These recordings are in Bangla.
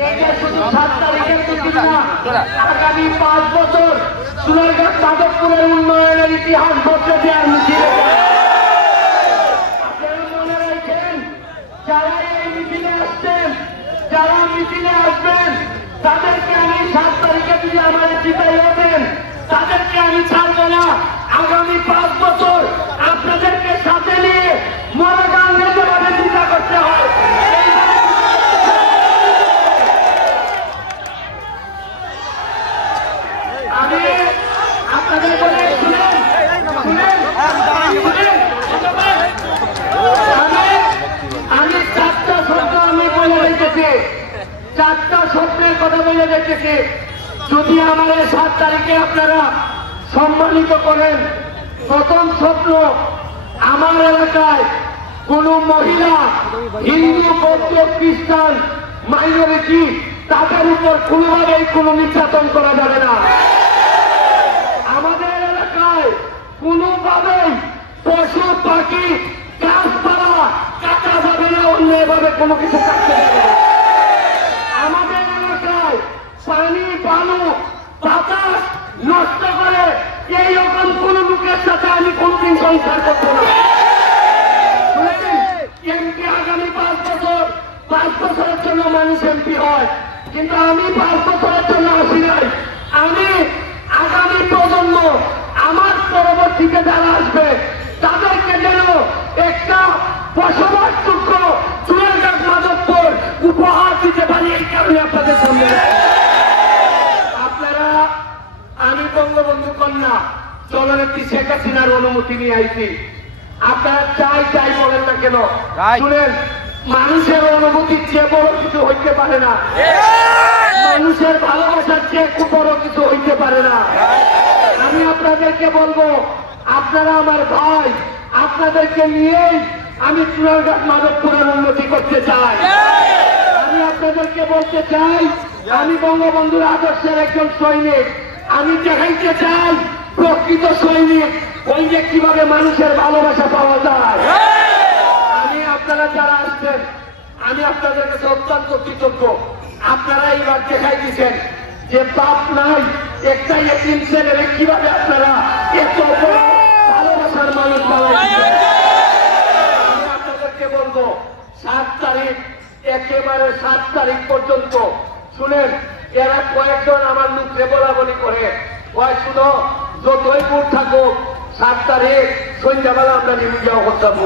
শুধু 7 তারিখের মিছিল না, আগামী 5 বছর সোনারগাঁ যাদবপুরের উন্নয়নের ইতিহাস বদলে দেওয়ার মিছিল। আপনারা মনে রাখবেন, যারা এই মিছিলে আসছেন, যারা মিছিলে আসবেন, তাদেরকে আমি 7 তারিখে যদি আমার জিতাই হবেন, তাদেরকে আমি ছাড়বো না। আগামী 5 বছর আপনাদেরকে সাথে নিয়ে মনোগান যেভাবে চিন্তা করতে হয়, আমি আপনাদের বলে শুনেন, আমি 4টা শব্দ আমি বলে রেখেছি, 4টা শব্দের কথা বলে রেখেছি। যদি আমার 7 তারিখে আপনারা সম্মানিত করেন, প্রথম স্বপ্ন, আমার এলাকায় কোন মহিলা, হিন্দু, বৌদ্ধ, খ্রিস্টান, মাইনরিটি, তাদের উপর কোনোভাবেই কোনো নির্যাতন করা যাবে না। আমাদের এলাকায় কোনোভাবেই পশু পাখি গাছপালা কাটা যাবে না, অন্যভাবে কোনো কিছু কাটতে যাবে না। আমাদের এলাকায় পানি, বালু, বাতাস নষ্ট করে এইরকম কোন লোকের সাথে আমি কোনদিন সংসার করবো না। এমপি আগামী 5 বছরের জন্য মানুষ এমপি হয়, কিন্তু আমি 5 বছরের জন্য আসি নাই। আমি আগামী প্রজন্ম, আমার পরবর্তীতে যারা আসবে, তাদেরকে যেন একটা বসবাসযোগ্য সোনারগাঁ যাদবপুর উপহার দিতে পারি, এই কারণে আপনাদের সামনে। আপনারা, আমি বঙ্গবন্ধু কন্যা জননেত্রী শেখ হাসিনার অনুমতি নিয়ে আইছি। আপনারা চাই বলেন না কেন, শুনেন, মানুষের অনুমতির চেয়ে বড় কিছু হইতে পারে না, মানুষের ভালোবাসার চেয়ে খুব বড় কিছু হইতে পারে না। আমি আপনাদেরকে বলবো, আপনারা আমার ভাই, আপনাদেরকে নিয়েই আমি সোনারগাঁ যাদবপুরের উন্নতি করতে চাই। আমি আপনাদেরকে বলতে চাই, আমি বঙ্গবন্ধুর আদর্শের একজন সৈনিক। আমি দেখাইতে চাই প্রকৃত সৈনিক ওই যে কিভাবে মানুষের ভালোবাসা পাওয়া যায়। আমি, আপনারা যারা আসছেন, আমি আপনাদের কাছে অত্যন্ত কৃতজ্ঞ। আপনারা এইবার দেখাই দিচ্ছেন যে বাপ নাই, একটা এতিম ছেলেরে কিভাবে আপনারা এত বড় ভালোবাসার মানুষ বানাইছেন। আমি আপনাদেরকে বলবো, 7 তারিখ, একেবারে 7 তারিখ পর্যন্ত শুনেন, এরা কয়েকজন আমার মুখে বলা বলি করে, শুনো, যতই ভোট থাকুক 7 তারিখ সন্ধ্যাবেলা আমরা নিয়ে যাওয়া করতাম।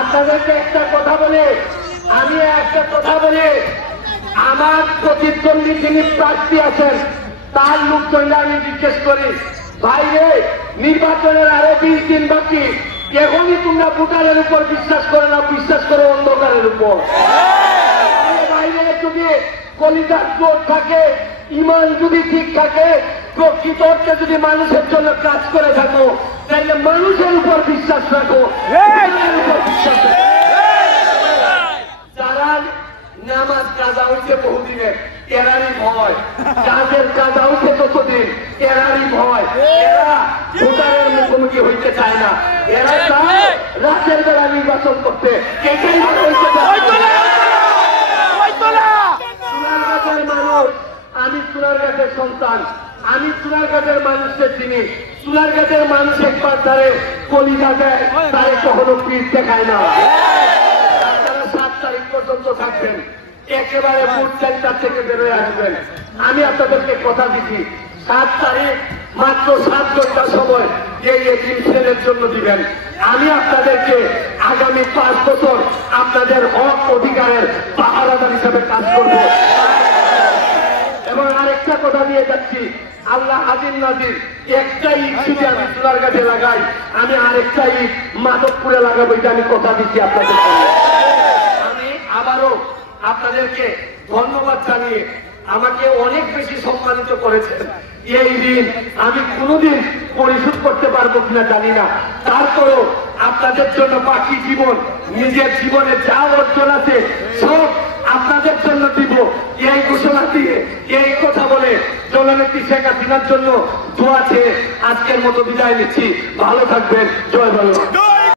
আপনাদেরকে একটা কথা বলি, আমার প্রতিদ্বন্দ্বী যিনি প্রার্থী আছেন, তার লোকজনরা আমি জিজ্ঞেস করি, ভাই রে, নির্বাচনের আরো 20 দিন বাকি, এখনই তোমরা ভোটারের উপর বিশ্বাস করে না, বিশ্বাস করো অন্ধকারের উপর। বাইরে যদি কলিজার জোর থাকে, ইমান যদি ঠিক থাকে, প্রকৃত অর্থে যদি মানুষের জন্য কাজ করে থাকো, তাহলে মানুষের উপর বিশ্বাস রাখো, বিশ্বাস রাখো। যারা নামাজ কাজা হইছে বহুদিনের, এরারই ভয়, যাদের কাজা হইছে ততদিন, এরারই ভয়। এরা ভোটারের মুখোমুখি হইতে চায় না, এরা চায় রাতের বেলা নির্বাচন করতে। এটাই হইতে চায়। সোনারগাঁয়ের মানুষ, আমি সোনারগাঁয়ের সন্তান, আমি সোনারগাঁয়ের মানুষের চিনি। সোনারগাঁয়ের মানুষ একবার তারে কলিজা দেয়, তারে কখনো পিঠ দেখায় না। আপনারা 7 তারিখ পর্যন্ত থাকবেন, একেবারে ভোট 4টা থেকে বেরোয় আসবেন। আমি আপনাদেরকে কথা দিচ্ছি, 7 তারিখ মাত্র 7 ঘন্টা সময় এই এতিম ছেলের জন্য দিবেন। আমি আপনাদেরকে আগামী 5 বছর আপনাদের হক অধিকারের পাহারাদার হিসাবে কাজ করব। এবং আরেকটা কথা দিয়ে যাচ্ছি, আল্লাহ হাজির নাজির, একটা ইট যদি আমি সোনারগাঁয়ে লাগাই, আমি আরেকটা ইট মাধবপুরে লাগাবো, এটা আমি কথা দিচ্ছি আপনাদের সামনে। আমি আবারও আপনাদেরকে ধন্যবাদ জানিয়ে, আমাকে অনেক বেশি সম্মানিত করেছেন। এই ঋণ আমি কোনোদিন পরিশোধ করতে পারবো কিনা জানি না, তারপরও আপনাদের জন্য বাকি জীবন, নিজের জীবনে যা অর্জন আছে সব আপনাদের জন্য দিব, এই ঘোষণা দিয়ে, এই কথা বলে জননেত্রী শেখ হাসিনার জন্য দোয়া চেয়ে আজকের মতো বিদায় নিচ্ছি। ভালো থাকবেন। জয় বাংলা।